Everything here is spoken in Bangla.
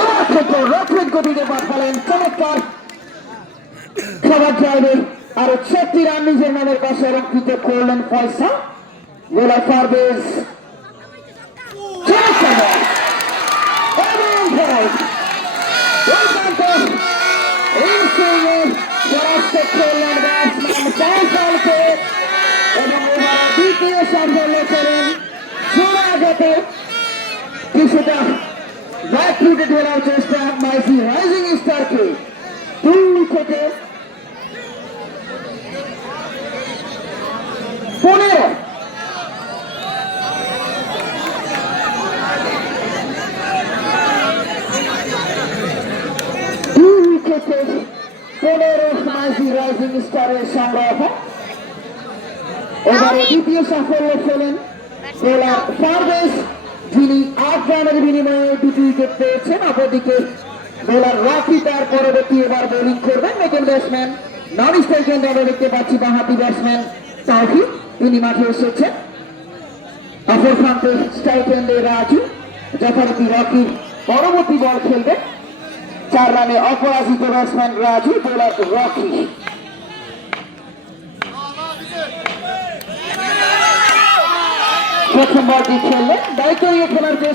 এবার থেকে রকেট গতিতে পাঠালেন চমৎকার খাবার চাইবে আর ৬৬ রান নিজের নামের পাশে অলঙ্কৃত করলেন ফয়সাল। গোলা পারভেজ দ্বিতীয় সাফল্য করেন জোড়াঘাতে কিছুটা ব্যাকফুটে ধরার চেষ্টা মাইজি রাইজিং স্টারকে 2 উইকেটে 15 মাইজি রাইজিং স্টারের সংগ্রহ। এবারে দ্বিতীয় সাফল্য পেলেন বোলার পারভেজ, যিনি 8 রানের বিনিময়ে 2 উইকেট পেয়েছেন। অপরদিকে বোলার রকি তার পরবর্তী এবার বোলিং করবেন। নতুন ব্যাটসম্যান নন স্ট্রাইক এন্ড আমরা দেখতে পাচ্ছি বাঁহাতি ব্যাটসম্যান তাওফিক, তিনি মাঠে এসেছেন। অপর প্রান্তে স্ট্রাইক এন্ডে রাজু, যথারীতি রকির পরবর্তী বল খেলবেন। 4 রানে অপরাজিত ব্যাটসম্যান রাজু, বোলার রকি। প্রথম বলটি খেললেন, দায়িত্ব নিয়ে খেলার চেষ্টা।